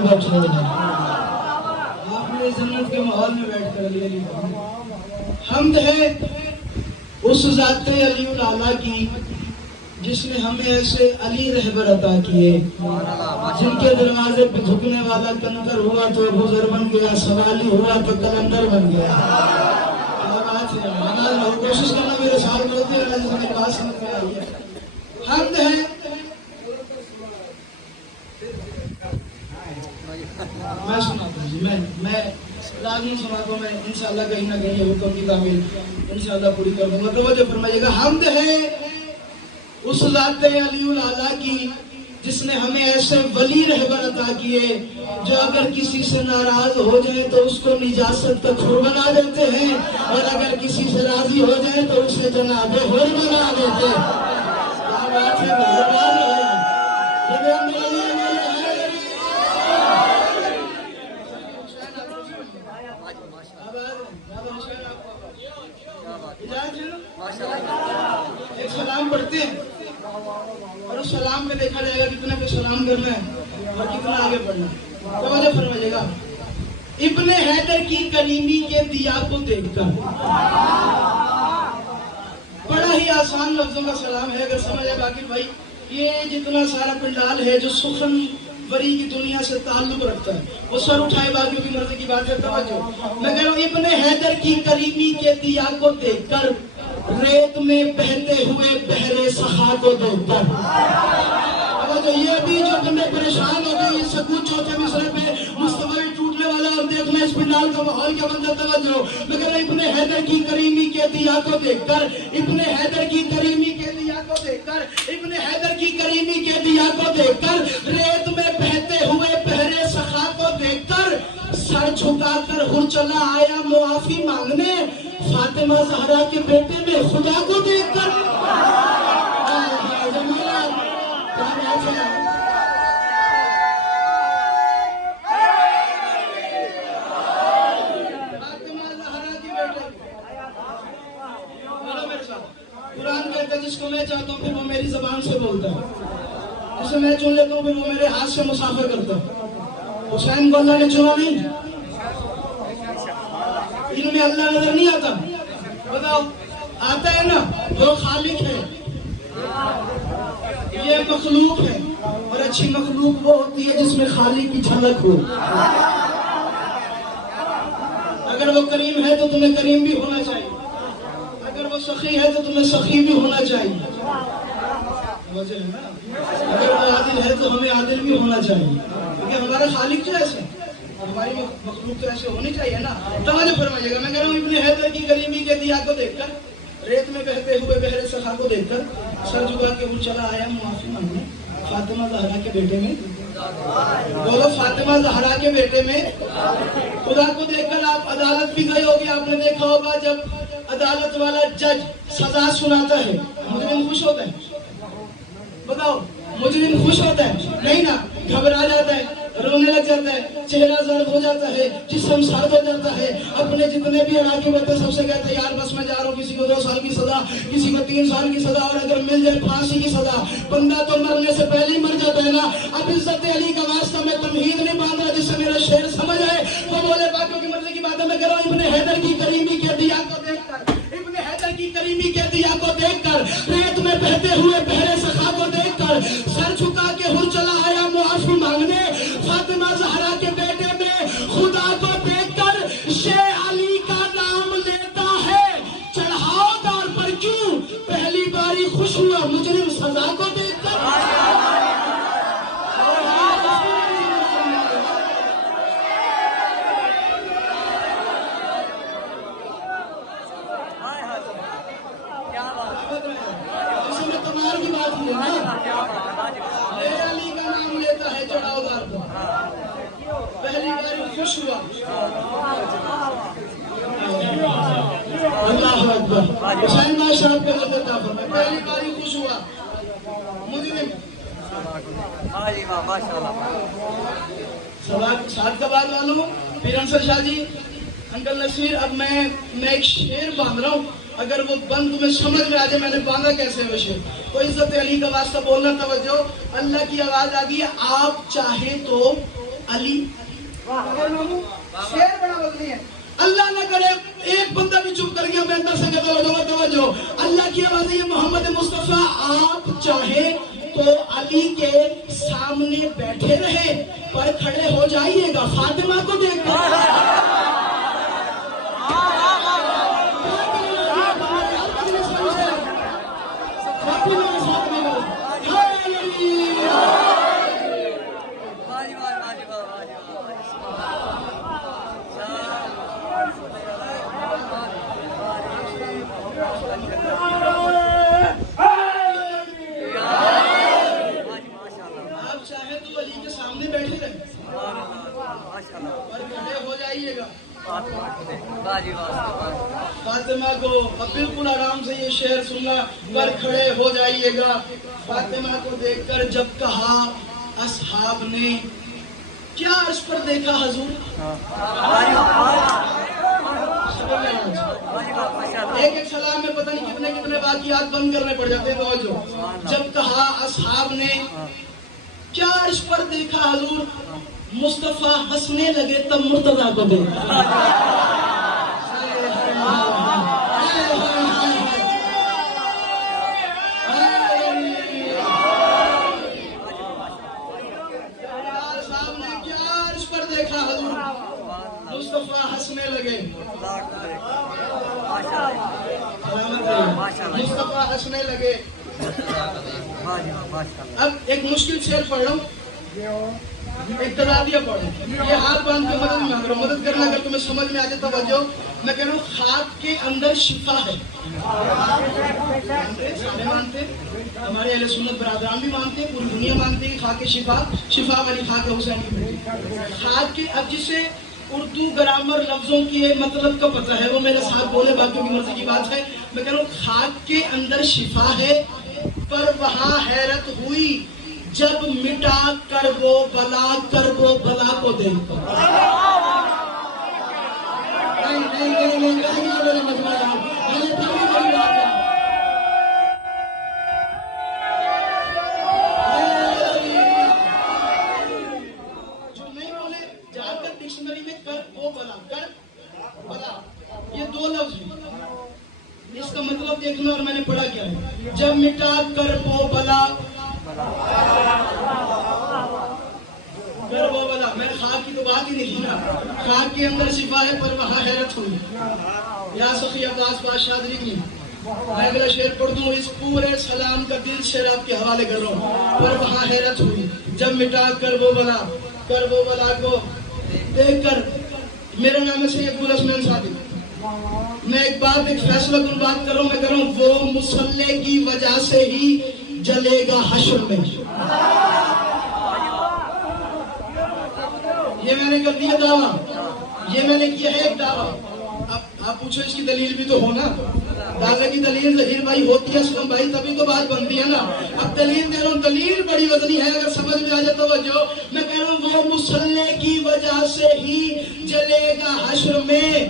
میں بیٹھے ہیں. آپ نے جنت کے ماحول میں بیٹھ کر علی علی حمد ہے اس ذات علی الاعلیٰ کی جس نے ہمیں ایسے علی رہبر عطا کیے جن کے دروازے پہ جھکنے والا کندر ہوا تو گزر بن گیا، سوالی ہوا تو کلندر بن گیا. کیا بات ہے، آنا کوشش کرنا میرے ساتھ ہوتی ہے جس میں بات سمجھ میں آئی ہے. حمد ہے میں سناتا ہوں جی، میں لازمی سناتا ہوں. میں انشاءاللہ کہیں نہ کہیں یہ حکم کی تعمیل انشاءاللہ پوری کر دوں گا. توجہ فرمائیے گا. حمد ہے اس ذات علی الاعلیٰ کی جس نے ہمیں ایسے ولی رہبر عطا کیے جو اگر کسی سے ناراض ہو جائے تو اس کو نجاست کا کھر بنا دیتے ہیں، اور اگر کسی سے راضی ہو جائے تو اسے جناب حور بنا دیتے ہیں. کیا بات ہے، مہربان ہے. ایک سلام پڑھتے ہیں اور اس سلام میں دیکھا جائے گا کتنا کو سلام کرنا ہے اور کتنا آگے بڑھنا ہے. توجہ فرمائیے گا. ابن حیدر کی کریمی کے دیا کو دیکھ کر، بڑا ہی آسان لفظوں کا سلام ہے. اگر سمجھ آئے باقی بھائی یہ جتنا سارا پنڈال ہے جو سخن وری کی دنیا سے تعلق رکھتا ہے وہ سر اٹھائے باقیوں کی مرضی کی بات ہے. توجہ میں کہہ رہا ہوں ابن حیدر کی کریمی کے دیا کو دیکھ کر، ریت میں بہتے ہوئے بحر سخا کو دیکھ کر. توجہ یہ بھی جو بندے پریشان ہو گئے یہ سکوت چوتھے مصرے پہ مستوی ٹوٹنے والا اور دیکھنا اس پنڈال کا ماحول کیا بنتا. توجہ میں کہہ رہا ہوں ابن حیدر کی کریمی کے دیا کو دیکھ کر، ابن حیدر کی کریمی کے دیا کو دیکھ کر، ابن حیدر کی کریمی کے دیا کو دیکھ کر، ریت میں بہتے ہوئے بحر سخا کو دیکھ کر، سر جھکا کر ہر چلا آیا معافی مانگنے فاطمہ زہرا کے بیٹے میں خدا کو دیکھ کر. قرآن کہتا ہے جس کو میں چاہتا ہوں پھر وہ میری زبان سے بولتا ہے، جسے میں چن لیتا ہوں پھر وہ میرے ہاتھ سے مسافر کرتا ہے. حسین کو اللہ نے چنا نہیں، ان میں اللہ نظر نہیں آتا. بتاؤ آتا ہے نا. وہ خالق ہے، یہ مخلوق ہے، اور اچھی مخلوق وہ ہوتی ہے جس میں خالق کی جھلک ہو. اگر وہ کریم ہے تو تمہیں کریم بھی ہونا چاہیے، اگر وہ سخی ہے تو تمہیں سخی بھی ہونا چاہیے. اگر وہ عادل ہے تو ہمیں عادل بھی ہونا چاہیے، کیونکہ ہمارا خالق جو ایسے ہماری مخلوق تو ایسے ہونی چاہیے نا. توجہ فرمائیے گا. میں کہہ رہا ہوں ابن حیدر کی کریمی کے دیا کو دیکھ کر، ریت میں بہتے ہوئے بحر سخا کو دیکھ کر، سر جھکا کے وہ چلا آیا معافی مانگنے فاطمہ زہرا کے بیٹے میں. بولو فاطمہ زہرا کے بیٹے میں خدا کو دیکھ کر. آپ عدالت بھی گئے ہوگی، آپ نے دیکھا ہوگا جب عدالت والا جج سزا سناتا ہے مجرم خوش ہوتا ہے. بتاؤ مجرم خوش ہوتا ہے؟ نہیں نا، گھبرا جاتا ہے، رونے لگ جاتا ہے، چہرہ زرد ہو جاتا ہے، جسم سرد ہو جاتا ہے. اپنے جتنے بھی علاقے ہوتے سب سے کہتے ہیں یار بس میں جا رہا ہوں، کسی کو 2 سال کی سزا، کسی کو 3 سال کی سزا، اور اگر مل جائے پھانسی کی سزا. بندہ تو مرنے سے پہلے ہی مر جاتا ہے نا. اب عزت علی کا واسطہ میں تمہید نہیں باندھ رہا، جس سے میرا شعر سمجھ آئے وہ بولے باقیوں کی مرضی کی بات ہے. میں کہہ رہا ہوں ابن حیدر کی کریمی کے دیا کو دیکھ کر، ابن حیدر کی کریمی کے دیا کو دیکھ کر، ریت میں بہتے ہوئے بحر سخا کو دیکھ کر، سر جھکا کے ہر چلا آیا معافی مانگنے فاطمہ زہرا کے بیٹے میں خدا کو دیکھ کر. شیخ علی کا نام لیتا ہے چڑھاؤ دار پر کیوں، پہلی باری خوش ہوا مجرم سزا کو دیکھ کر. کی بات کی ہے شیخ علی کا نام لیتا ہے چڑھاؤ دار پر، پہلی باری خوش ہوا. اللہ اکبر. حسین بادشاہ کا لذت عطا فرمائے. پہلی باری خوش ہوا مجرم. ساتھ کا بات معلوم. پھر انصر شاہ جی، انکل نصیر، اب میں ایک شعر باندھ رہا ہوں، اگر وہ بند تمہیں سمجھ میں آ جائے میں نے باندھا کیسے وہ شعر. تو عزت علی کا واسطہ بولنا. توجہ، اللہ کی آواز آ گئی ہے. آپ چاہے تو علی شیر بڑا بدلی ہے. اللہ نہ کرے ایک بندہ بھی چپ کر گیا میں اندر سے کہتا ہوں توجہ اللہ کی آواز ہے یہ محمد مصطفیٰ آپ چاہے تو علی کے سامنے بیٹھے رہے پر کھڑے ہو جائیے گا فاطمہ کو دیکھ کر. فاطمہ کو اب بالکل آرام سے یہ شعر سننا پر کھڑے ہو جائیے گا. فاطمہ کو دیکھ کر جب کہا اصحاب نے کیا عرش پر دیکھا حضور. ایک ایک سلام میں پتہ نہیں کتنے واقعات بند کرنے پڑ جاتے ہیں. توجہ جب کہا اصحاب نے کیا عرش پر دیکھا حضور مصطفیٰ ہنسنے لگے تب مرتضیٰ کو دیکھا. مصطفیٰ ہنسنے لگے مصطفیٰ ہنسنے لگے. اب ایک مشکل شعر پڑھ رہا ہوں اقتدادیہ پڑھو یہ ہاتھ باندھ کے مدد مانگ رہا ہوں. مدد کرنا اگر تمہیں سمجھ میں آ جائے توجہ میں کہہ رہا ہوں خاک کے اندر شفا ہے. سارے مانتے ہیں ہمارے اہل سنت برادران بھی مانتے ہیں پوری دنیا مانتے ہیں کہ خاک شفا والی خاک حسین کی بیٹی خاک کے. اب جسے اردو گرامر لفظوں کے مطلب کا پتہ ہے وہ میرے ساتھ بولے باقیوں کی مرضی کی بات ہے. میں کہہ رہا ہوں خاک کے اندر شفا ہے پر وہاں حیرت ہوئی جب مٹا کرب و بلا کو دیکھ کر. یہ دو لفظ ہیں اس کا مطلب دیکھنا اور میں نے پڑھا کیا ہے. جب مٹا کرب و بلا میں خاک کی تو بات ہی نہیں نا. خاک کے اندر شفا ہے پر وہاں حیرت ہوئی. یا سخی عباس بادشاہ کی میں اگلا شعر پڑھ دوں. اس پورے سلام کا دل شعر آپ کے حوالے کر رہا ہوں. پر وہاں حیرت ہوئی جب مٹا کرب و بلا کو دیکھ کر. میرا نام ہے سید گل عثمان صادق. میں ایک فیصلہ کن بات کر رہا ہوں. میں کر رہا ہوں وہ مسلح کی وجہ سے ہی جلے گا حشر میں. یہ میں نے کر دیا دعویٰ. یہ میں نے کیا ہے ایک دعویٰ. اب آپ پوچھو اس کی دلیل بھی تو ہونا. دعوے کی دلیل ظہیر بھائی ہوتی ہے اسلم بھائی تبھی تو بات بنتی ہے نا. اب دلیل دے رہا ہوں. دلیل بڑی وزنی ہے اگر سمجھ میں آ جائے توجہ. میں کہہ رہا ہوں وہ مسلح کی وجہ سے ہی جلے گا حشر میں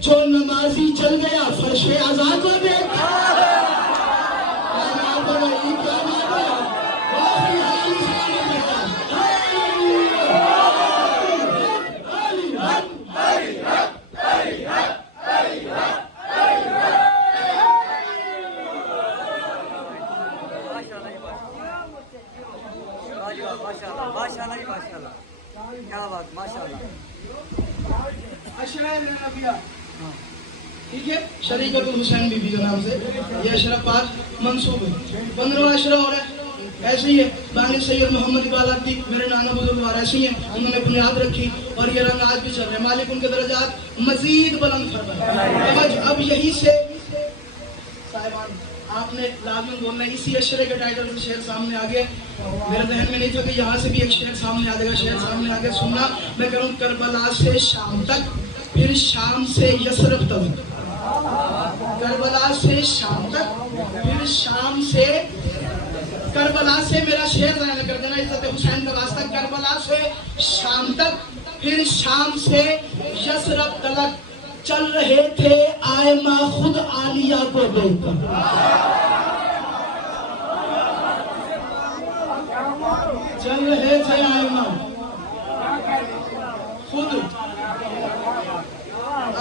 جو نمازی چل گیا فرش عزا کو دیکھ. ٹھیک ہے شریکت الحسین بی بی کے نام سے یہ اشرا پاک منصوب ہے. 15واں اشرا ہو رہا ہے. ایسے ہی ہے بانی سید محمد اقبال آتی میرے نانا بزرگوار ایسے ہی ہیں انہوں نے بنیاد رکھی اور یہ رنگ آج بھی چل رہے ہیں. مالک ان کے درجات مزید بلند فرمائے. اب یہی سے صاحبان آپ نے لازم بولنا ہے. اسی اشرے کے ٹائٹل سے شعر سامنے آگے میرے ذہن میں نہیں تھا کہ یہاں سے بھی ایک شعر سامنے آ جائے گا. شعر سامنے آگے سننا. میں کہہ رہا ہوں کربلا سے شام تک پھر شام سے یثرب تک. کربلا سے شام تک پھر شام سے کربلا سے میرا شعر ذہن کر دینا عزت حسین کا واسطہ. کربلا سے شام تک پھر شام سے یثرب تلک چل رہے تھے آئمہ خود عالیہ کو دیکھ کر. چل رہے تھے آئمہ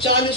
40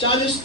40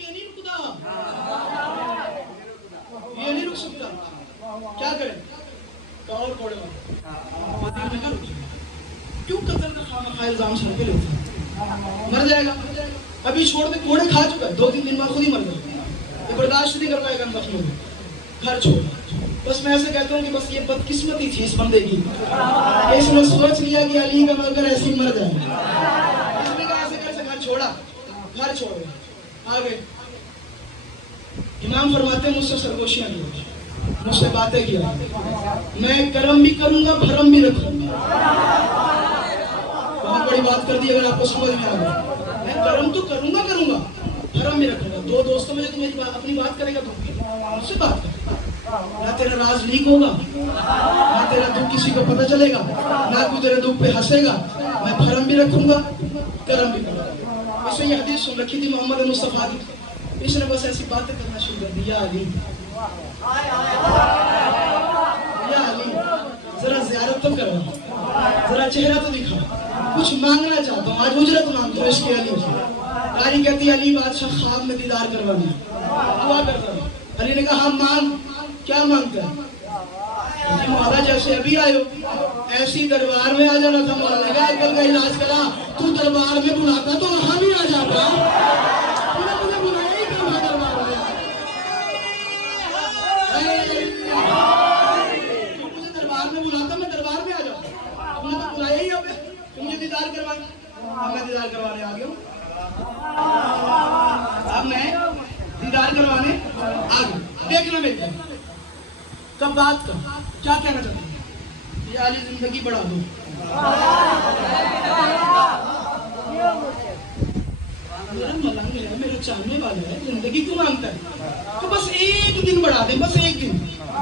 یہ نہیں رکتا، یہ نہیں رک سکتا. کیا کریں؟ اور کوڑے مار کیوں قتل کا خامخواہ الزام سر کے لیتے ہیں؟ مر جائے گا، ابھی چھوڑ دے، کوڑے کھا چکا ہے، 2-3 دن بعد خود ہی مر گیا. یہ برداشت نہیں کر پائے گا زخموں کو، گھر چھوڑ. بس میں ایسے کہتا ہوں کہ بس یہ بدقسمتی تھی اس بندے کی کہ اس نے سوچ لیا کہ علی کا مر کر ایسے ہی مر جائے. اس نے کہا ایسے کیسے گھر چھوڑا، گھر چھوڑ گیا. آگے امام فرماتے ہیں مجھ سے سرگوشیاں کی، مجھ سے باتیں کیا، میں کرم بھی کروں گا بھرم بھی رکھوں گا. بہت بڑی بات کر دی اگر آپ کو سمجھ میں آ گیا. میں کرم تو کروں گا بھرم بھی رکھوں گا. 2 دوستوں میں جو تم اپنی بات کرے گا تو مجھ سے بات کر، نہ تیرا راز لیک ہوگا، نہ تیرا دکھ کسی کو پتہ چلے گا، نہ کوئی تیرے دکھ پہ ہنسے گا. میں بھرم بھی رکھوں گا کرم بھی کروں گا. اس نے یہ حدیث سن رکھی تھی محمد مصطفیٰ کی. اس نے بس ایسی باتیں کرنا شروع کر دی. یا علی، یا علی ذرا زیارت تو کرو، ذرا چہرہ تو دکھا، کچھ مانگنا چاہتا ہوں، آج اجرت مانگتا ہوں اس کی. علی قاری کہتی علی بادشاہ خواب میں دیدار کروانا، دعا کرتا ہوں. علی نے کہا ہاں مانگ. کیا مانگتا ہے؟ کہ مولا جیسے ابھی آئے ہو ایسی دربار میں آ جانا تھا. مولا نے کہا عقل کا علاج کرا، تو دربار میں بلاتا تو وہاں بھی آ جاتا. مجھے بلایا ہی کیوں ہے دربار میں؟ تو مجھے دربار میں بلاتا میں دربار میں آ جاتا. تم نے تو بلایا ہی اب مجھے دیدار کروانا. اب میں دیدار کروانے آ گیا ہوں. اب میں دیدار کروانے آ گیا. دیکھنا میری کب بات کر کیا کہنا چاہتے ہیں. یہ علی زندگی بڑھا دو. میرا ملنگ ہے، میرا چاہنے والا ہے، زندگی کیوں مانگتا ہے؟ تو بس ایک دن بڑھا دیں، بس ایک دن.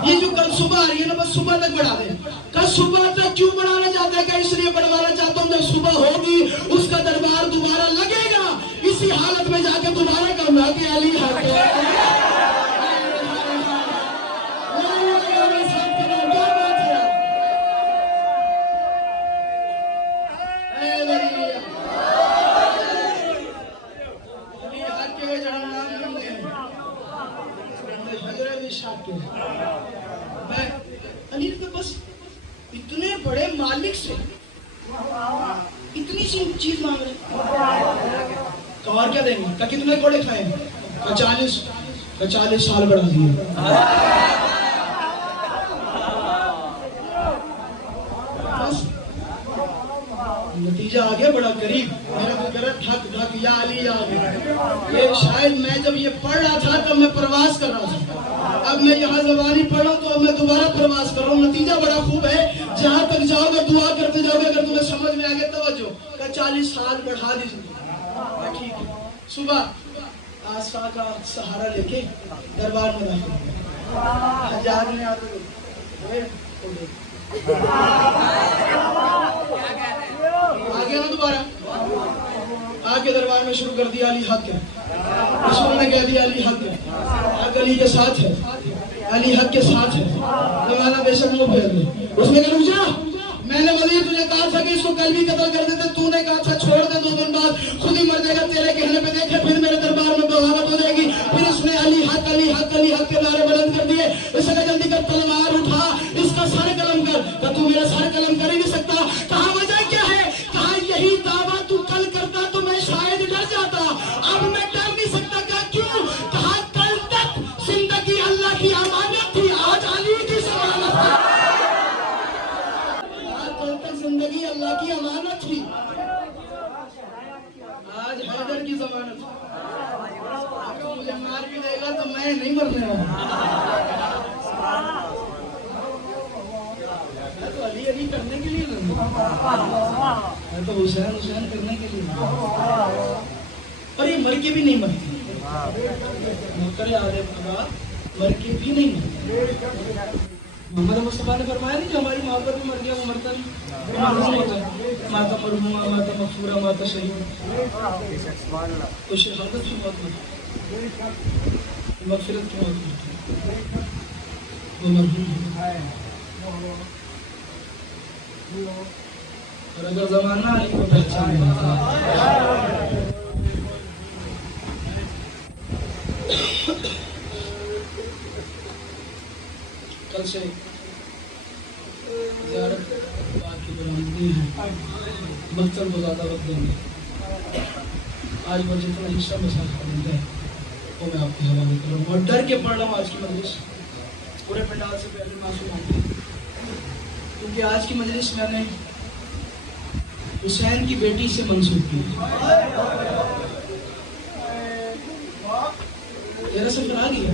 یہ جو کل صبح آ رہی ہے نا بس صبح تک بڑھا دیں. کل صبح تک کیوں بڑھانا چاہتا ہے؟ کہ اس لیے بڑھوانا چاہتا ہوں جب صبح ہوگی اس کا دربار دوبارہ لگے گا. اسی حالت میں جا کے دوبارہ کہوں گا کہ علی حق ہے. علی کے بس اتنے بڑے مالک سے اتنی سی چیز مانگ رہے. اور کیا دیں گے؟ کہ کتنے گھوڑے کھائیں؟ 40 سال بڑھا دیے. بس نتیجہ آ گیا بڑا قریب. میرا تو کرا ٹھک ٹھک یا علی یا علی. یہ شاید میں جب یہ پڑھ رہا تھا تب میں پرواز کر رہا تھا. اب میں یہاں زبانی پڑھ رہا ہوں تو اب میں دوبارہ پرواز کر رہا ہوں. نتیجہ بڑا خوب ہے. جہاں تک جاؤ گے دعا کرتے جاؤ گے. اگر تمہیں سمجھ میں آگے توجہ کہ 40 سال بڑھا دیجیے. ٹھیک ہے. صبح آسا کا سہارا لے کے دربار میں داخل ہو. حجاج نے آتے آگے نا دوبارہ آگے دربار میں شروع کر دیا علی حق ہے. رسول نے کہہ دیا علی حق ہے. حق علی کے ساتھ ہے، علی حق کے ساتھ ہے. زمانہ بے شک منہ پھیر دے. اس نے کہا رک جا، میں نے وزیر تجھے کہا تھا کہ اس کو کل بھی قتل کر دیتے. تو نے کہا تھا چھوڑ دے، 2 دن بعد خود ہی مر جائے گا. تیرے کہنے پہ دیکھے پھر میرے دربار میں بغاوت ہو جائے گی. پھر اس نے علی حق علی حق علی حق کے نعرے بلند کر دیے. اس نے جلدی کر تلوار اٹھا، اس کا سر قلم کر. کہ تو میرا سر قلم کر ہی نہیں سکتا. کہا وجہ کیا ہے؟ کہا یہی دعویٰ تو کل کرتا تو میں شاید ڈر جاتا، اب میں ڈر نہیں سکتا. کہا کیوں؟ کہا کل تک زندگی اللہ کی امانت تھی، آج علی کی ضمانت ہے. کل تک زندگی اللہ کی امانت تھی، آج حیدر کی ضمانت ہے. اگر مجھے مار بھی دے گا تو میں نہیں مرنے والا. تو علی علی کرنے کے لیے نہیں، تو حسین حسین کرنے کے لیے. اور یہ مر کے بھی نہیں مرتی. مکر آدھے بابا مر کے بھی نہیں مرتی. محمد مصطفیٰ نے فرمایا نہیں جو ہماری محبت میں مر گیا وہ مرتا نہیں، مرحوم ہوتا ہے. ماتا مرحومہ، ماتا مغفورہ، ماتا شہید. تو شہادت کی موت مرتی، مغفرت کی موت مرتی، وہ مرحوم ہے. اور اگر زمانہ علی کو پہچان کل سے زیارت بات کی برآمدی ہے، مکتب کو زیادہ وقت دیں گے. آج وہ جتنا حصہ مسائل پڑھیں گے وہ میں آپ کے حوالے کروں گا، اور ڈر کے پڑھ رہا ہوں. آج کی مجلس پورے پنڈال سے پہلے معافی مانگتے ہیں، کیونکہ آج کی مجلس میں نے حسین کی بیٹی سے منسوب کی. میرا سفر آ گیا،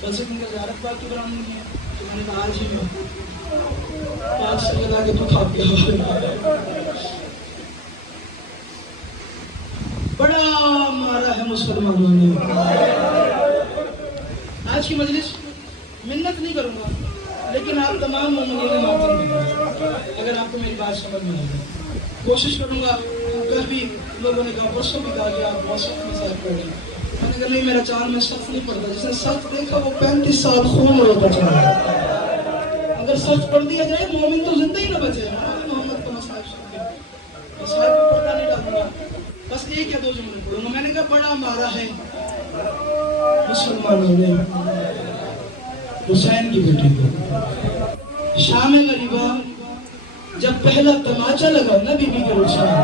کل سے تم کا زیارت پاک کی برآمدی ہے، تو میں نے کہا آج ہی میں 5 سے لگا کے تو کھا پیا. بڑا مارا ہے مسلمانوں نے. آج کی مجلس منت نہیں کروں گا، لیکن آپ تمام مومنین ماتم کریں اگر آپ کو میری بات سمجھ میں آ جائے. کوشش کروں گا. کل بھی لوگوں نے کہا، پرسوں بھی کہا کہ آپ واسط میں صاحب پڑھ رہے. میں نے کہا نہیں، میرا چاند میں صف نہیں پڑتا. جس نے صف دیکھا وہ 35 سال خون روتا چلا. اگر صف پڑھ دیا جائے مومن تو زندہ ہی نہ بچے. محمد کا مسائب کو پردہ نہیں ڈالوں گا، بس ایک یا 2 جملے پڑھوں گا. میں نے کہا بڑا مارا ہے مسلمانوں نے حسین کی بیٹی کو. شام غریبہ جب پہلا تماچا لگا نا بی بی کے رخسار،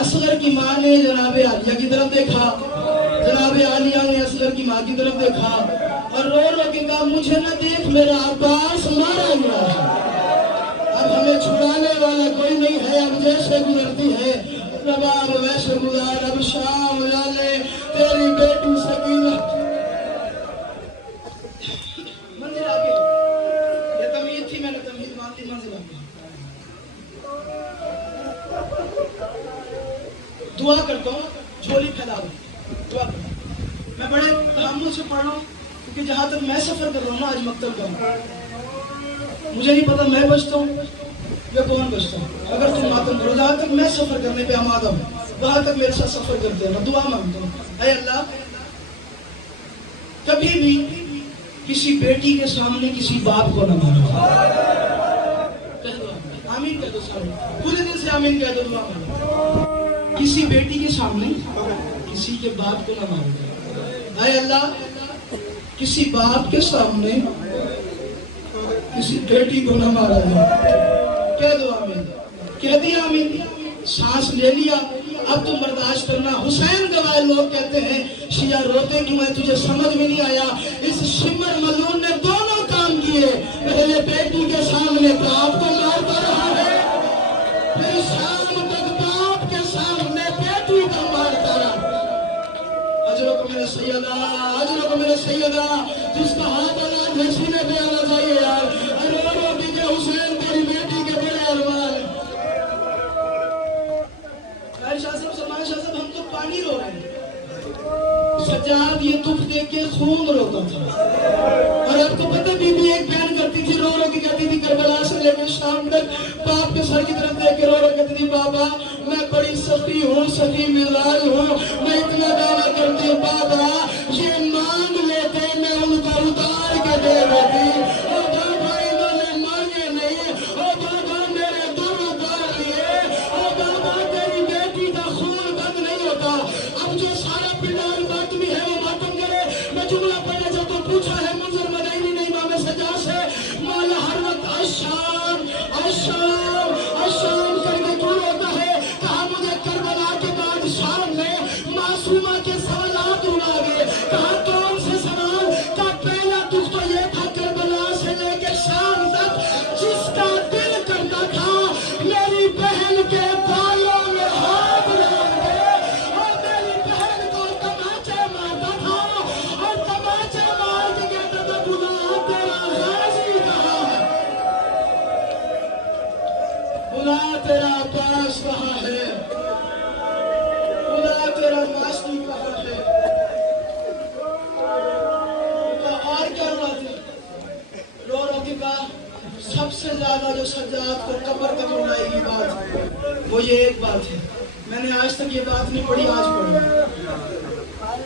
اصغر کی ماں نے جناب عالیہ کی طرف دیکھا، جناب عالیہ نے اصغر کی ماں کی طرف دیکھا اور رو رو کے کہا مجھے نہ دیکھ، میرا عباس مارا گیا ہے، اب ہمیں چھڑانے والا کوئی نہیں ہے. اب جیسے گزرتی ہے رباب ویسے گزار. اب شام لالے تیری بیٹی سکینہ. منزل آگے یہ تمہید تھی، میں نے تمہید مانتی. منزل آگے دعا کرتا ہوں، جھولی پھیلا دوں. دعا کرتا ہوں. میں بڑے تحمل سے پڑھ رہا ہوں، کیونکہ جہاں تک میں سفر کر رہا ہوں نا آج مکتب کا، مجھے نہیں پتا میں بچتا ہوں یا کون بچتا ہوں. اگر تم ماتم کرو، جہاں تک میں سفر کرنے پہ آمادہ ہوں وہاں تک میرے ساتھ سفر کرتے ہیں. میں دعا مانگتا ہوں، اے اللہ کبھی بھی کسی بیٹی کے سامنے کسی باپ کو نہ مارو. آمین کہہ دو سارے، پورے دل سے آمین کہہ دو. دعا مانگو، کسی بیٹی کے سامنے کسی کے باپ کو نہ مارو. اے اللہ کسی باپ کے سامنے کسی بیٹی کو نہ مارا جائے. کہہ دو آمین. کہہ دیا آمین. سانس لے لیا. اب تم برداشت کرنا. حسین گواہ لوگ کہتے ہیں شیعہ روتے کیوں ہے، تجھے سمجھ میں نہیں آیا. اس شمر ملعون نے دونوں کام کیے. پہلے بیٹی کے سامنے باپ کو مارتا رہا ہے، پھر شام تک باپ کے سامنے بیٹی کو مارتا رہا. اجروں کو میرے سیدہ، اجروں کو میرے سیدہ، جس کا ہاتھ اللہ سینے پہ آنا چاہیے یار. حسین تیری بیٹی کے بڑے ارمان. شاہ صاحب سلمان شاہ صاحب، ہم تو پانی رو رہے ہیں. سجاد یہ دکھ دیکھ کے خون روتا تھا. اور آپ کو پتہ بی بی ایک بیان کرتی تھی، رو رو کے کہتی تھی کربلا سے لے کر شام تک باپ کے سر کی طرف دیکھ کے رو رو کہتی تھی بابا میں بڑی سخی ہوں، سخی مزاج ہوں، میں اتنا دعویٰ کرتی ہوں بابا یہ مانگ لیتے میں ان کو اتار کے دے دیتی. تیرا عباس کہاں ہے، خدا تیرا ماسٹی کہاں ہے. اور کیا بات ہے، رو رو کے کہا سب سے زیادہ جو سجاد کو قبر تک رلائے گی بات وہ یہ ایک بات ہے. میں نے آج تک یہ بات نہیں پڑھی، آج پڑھی.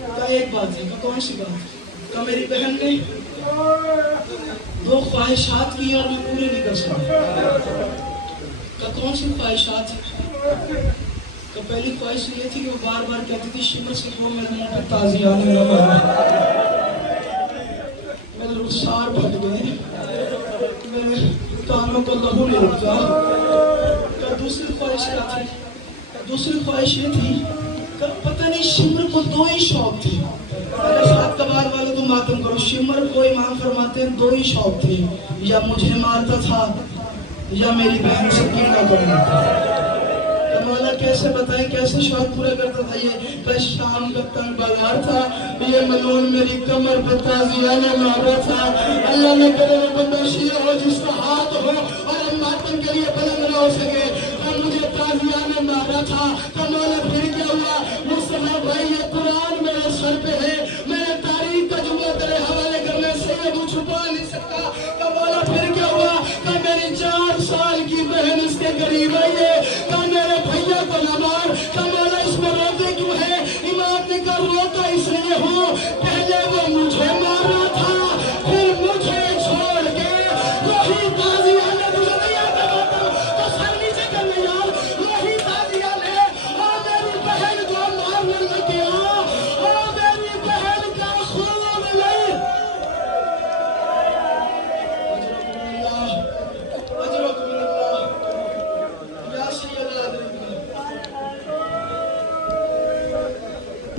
کہا ایک بات ہے. کہا کون سی بات؟ کہا میری بہن نے 2 خواہشات کی اور میں پورے نہیں کر سکتا. کون سی خواہشات؟ تو پہلی خواہش یہ تھی کہ وہ بار بار کہتی تھی شمر سے کہو میرے منہ پہ تازیانے نہ مارنا. میرے رخسار پھٹ گئے, میرے کانوں کو لہو نہیں رکتا. تو دوسری خواہش کیا تھی؟ دوسری خواہش یہ تھی کہ پتہ نہیں شمر کو دو ہی شوق تھے. میرے ساتھ کبار والوں تو ماتم کرو, شمر کو امام فرماتے ہیں دو ہی شوق تھے, یا مجھے مارتا تھا یا میری بہن سے کیڑا کرنا. مولا کیسے بتائیں کیسے شوق پورا کرتا تھا یہ؟ بس شام کا تنگ بازار تھا, یہ ملون میری کمر پہ تازیانہ مارا تھا. اللہ نے کرے وہ بندہ شیعہ ہو جس کا ہاتھ ہو اور ماتم کے لیے بلند نہ ہو سکے, تو مجھے تازیانہ مارا تھا. تو مولا پھر کیا ہوا؟ مصطفیٰ بھائی یہ قرآن میرے سر پہ ہے, میں نے تاریخ کا جملہ تیرے حوالے کرنے سے یہ منہ چھپا نہیں سکتا. تو مولا پھر کیا ہوا کہ میری 4 سال کی بہن اس کے قریب آئی ہے, کہ میرے بھیا کو نہ مار. کہ مولا اس میں روتے کیوں ہے؟ امام نے کہا روتا اس لیے ہوں, پہلے وہ مجھے مارا تھا پھر مجھے چھوڑ کے وہی تازیانہ مجھے نہیں آتا ماتا تو سر نیچے کرنے یار, وہی تازیانہ اور میری بہن کو مارنے لگے اور میری بہن کا خون لے. اجرکم اللہ یا سید العالمین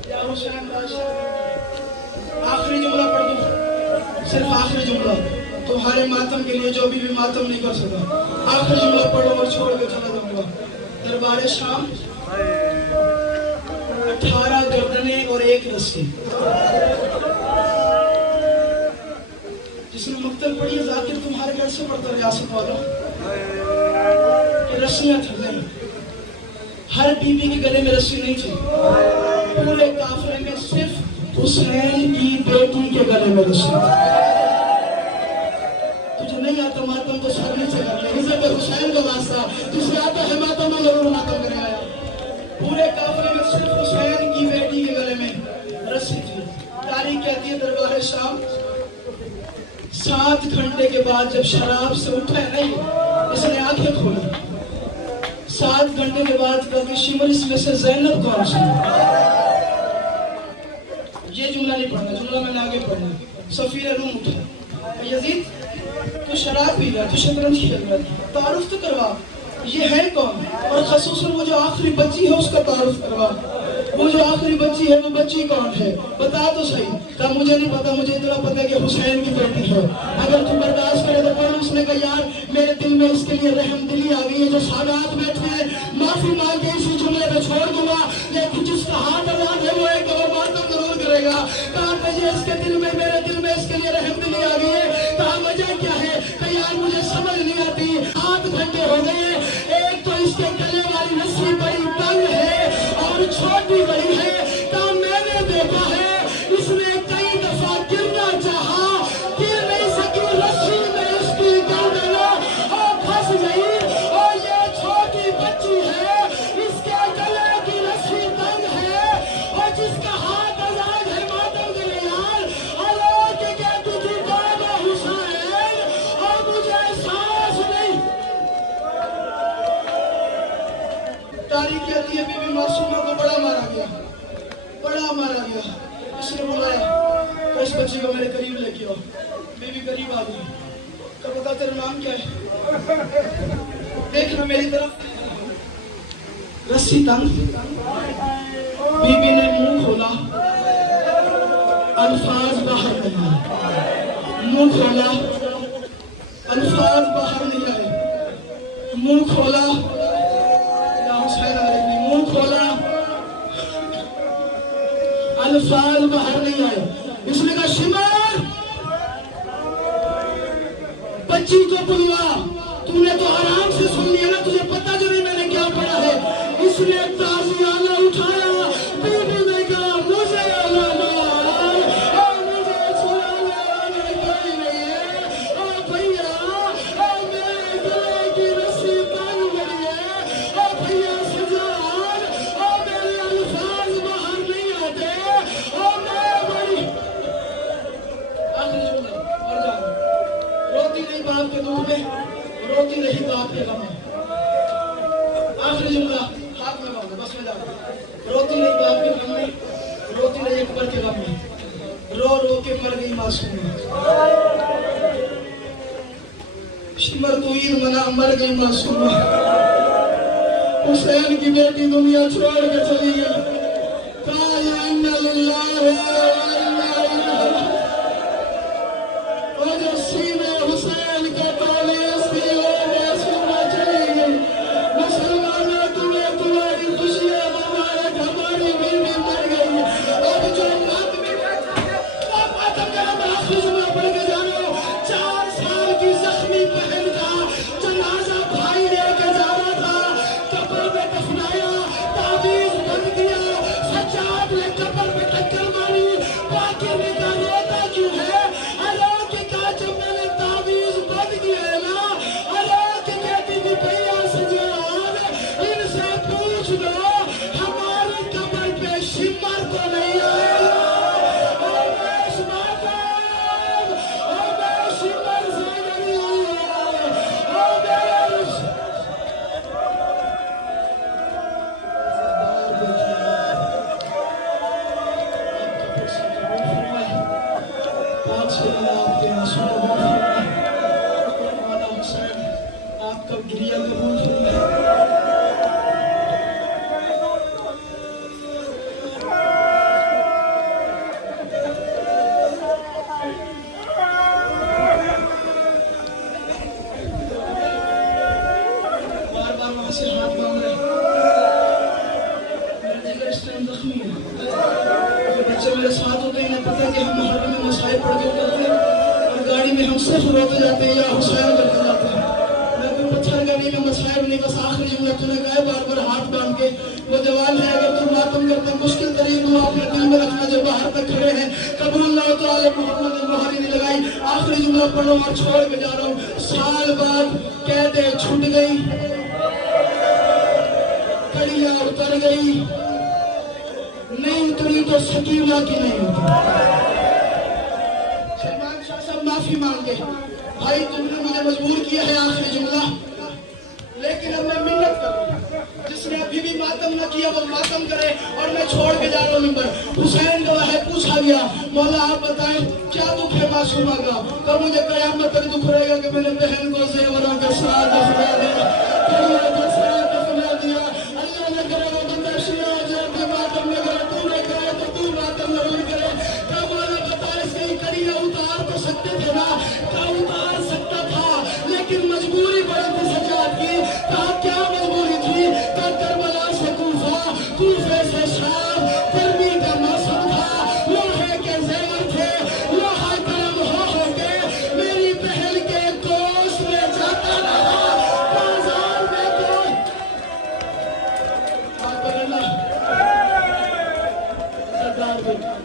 یا حسین بادشاہ. آخری جملہ پڑھ دوں, صرف آخری جملہ تمہارے ماتم کے لیے, جو بھی ماتم نہیں کر سکا. آخری جملہ پڑھو اور چھوڑ کے چلا جاؤں گا. دربار شام 18 گردنیں اور 1 رسی. جس نے مکتب پڑھی ہے ذاکر تمہارے گھر سے پڑھتا ریاست والا کہ رسیاں تھیں. ہر بی بی کے گلے میں رسی نہیں تھی, پورے کافرے میں صرف حسین کی بیٹی کے گلے میں رسی. تجھے نہیں آتا ماتم تو سر نیچے کر لے, حضرت حسین کا واسطہ. تجھے آتا ہے ماتم میں ضرور ماتم کرنے آیا. پورے کافرے میں صرف حسین کی بیٹی کے گلے میں رسی تھی. تاریخ کہتی ہے دربار شام 7 گھنٹے کے بعد جب شراب سے اٹھا ہے نہیں, اس نے آنکھیں کھولی. 7 گھنٹے کے بعد کہا کہ شمر اس میں سے زینب کون سی؟ یہ جملہ نہیں پڑھنا, جملہ میں نے آگے پڑھنا. سفیر روم اٹھا, یزید تو شراب پی رہا, تو شطرنج کھیل رہا, تعارف تو کروا یہ ہے کون, اور خصوصاً وہ جو آخری بچی ہے اس کا تعارف کروا. وہ جو آخری بچی ہے وہ بچی کون ہے بتا تو صحیح. کہا مجھے نہیں پتا, مجھے اتنا پتا ہے کہ حسین کی بیٹی ہے. اگر تو برداشت کرے تو پڑھ. اس نے کہا یار میرے دل میں اس کے لیے رحم دلی آ گئی ہے, جو سادات بیٹھے ہیں معافی مانگ کے اسی جملے پہ چھوڑ دوں گا, لیکن جس کا ہاتھ آزاد ہے وہ ایک اور ماتم ضرور کرے گا. کہا مجھے اس کے دل میں, میرے دل میں اس کے لیے رحم دلی آ گئی ہے. کہا وجہ کیا ہے؟ کہ یار مجھے سمجھ نہیں آتی, 7 گھنٹے ہو گئے ہیں, ایک تو اس کے گلے والی رسی بڑی تنگ ہے اور چھوٹی بڑی ہے. کہا میں نے دیکھا ہے اس نے کئی دفعہ گرنا چاہا, گر نہیں سکی, رسی میں اس کی گردن اور پھنس گئی. اور یہ چھوٹی بچی ہے, اس کے گلے کی رسی تنگ ہے, اور جس کا ہاتھ آزاد ہے ماتم کے لیے یار, اللہ کے کہتی تھی بابا حسین, اور مجھے احساس نہیں. تاریخ کہتی ہے بی بی معصومہ کو بڑا مارا گیا, بڑا مارا گیا. اس نے بلایا کہ اس بچے کو میرے قریب لے کے آؤ. بی بی قریب آ گئی. کہ بتا تیرا نام کیا ہے؟ دیکھنا میری طرف. رسی تنگ. بی بی نے منہ کھولا, الفاظ باہر نہیں آئے. منہ کھولا, الفاظ باہر نہیں آئے. منہ کھولا, منہ کھولا, الفاظ باہر نہیں آئے. اس نے کہا شمر بچی کو بلوا, تم نے تو آرام سے سن لیا نا, تجھے پتا جو نہیں میں نے کیا پڑھا ہے. اس نے تازیانہ اٹھایا, بی بی نے کہا مجھے نہ مار, اور مجھے چھڑانے کوئی نہیں ہے. اور بھیا اور میرے گلے کی رسی تنگ بڑی ہے, اور بھیا سجاد, اور میرے الفاظ باہر نہیں آتے, اور میں بڑی. آخری جملہ اور جانا. روتی نہیں باپ کے دودھ میں, روتی رہی باپ کے غم میں. آخری جملہ ہاتھ میں باندھو بس. قبر کے غم میں رو رو کے مر گئی معصومہ مردویر منا مر گئی معصومہ حسین کی بیٹی دنیا چھوڑ کے چلی گئی کہا یا انا للہ و انا الیہ راجعون اور جو سینے حسین کا تولے سی وہ معصومہ چلی گئی مسلمانوں تمہیں تمہاری خوشیاں مبارک ہماری بیوی مر گئی اب جو مات بھی آپ ماتم کرا محفوظ میں پڑھ کے جانو 4 سال کی زخمی بہن کا جنازہ بھائی لے کے جا رہا تھا قبر میں دفنایا تعویذ بن دیا سجاد نے قبر میں ٹکر ماری باقی نے کہا روتا کیوں ہے اللہ کے کہا جب میں نے تعویذ بن دیا ہے نا اللہ کے کہتی تھی بھیا سجاد ان سے پوچھ لو ہماری قبر پہ شمر تو نہیں آئے گا اور میں شماتم اور میں شمر سے نہیں آیا اور آپ کا گریہ قبول فرمائے بار بار وہاں سے ہاتھ باندھ رہے میرا جگر اس ٹائم زخمی ہے بچے میرے ساتھ ہوتے ہیں انہیں پتہ ہے کہ ہم محرم میں مسائل پڑھ کے کرتے ہیں اور گاڑی میں ہم صرف روتے جاتے ہیں یا حسین کرتے جاتے ہیں میں کوئی پتھر گاڑی میں مسائل نہیں بس آخری جملہ تو نے کہا ہے بار بار ہاتھ باندھ کے وہ جوان ہے اگر تم ماتم کرتے ہیں مشکل ترین دعا اپنے دل میں رکھنا جو باہر تک کھڑے ہیں قبول اللہ تعالی محمد المحری نے لگائی آخری جملہ پڑھو اور چھوڑ کے جا رہا ہوں سال بعد قیدیں چھوٹ گئی کڑیاں اتر گئی نہیں اتری تو سکینہ کی نہیں ہوتی سلمان شاہ صاحب معافی مانگے بھائی تم نے مجھے مجبور کیا ہے آخری جملہ لیکن اب میں منت کروں جس نے ابھی بھی ماتم نہ کیا وہ ماتم کرے اور میں چھوڑ کے جا رہا ہوں ممبر حسین جو ہے پوچھا گیا مولا آپ بتائیں کیا دکھ ہے معصومہ کا تو مجھے قیامت تک دکھ رہے گا کہ میں نے بہن کو زیوروں کے ساتھ دفنا دیا کڑیوں کے ساتھ دفنا دیا اللہ نے کرے وہ بندہ شیعہ ہو جائے کہ ماتم نہ کرے تو نے کرے تو تو ماتم ضرور کرے کہ مولا بتائے صحیح کڑیاں اتار تو سکتے تھے نا کہ اتار سکتا تھا لیکن مجبوری بڑی تھی سجاد کی کہا کیا مجبوری تھی کہ کربلا سے کوفہ سے شام گرمی کا موسم تھا لوہے کے زیور تھے لوہا گرم ہو کے میری بہن کے گوشت میں جاتا رہا بازار میں کوئی سردار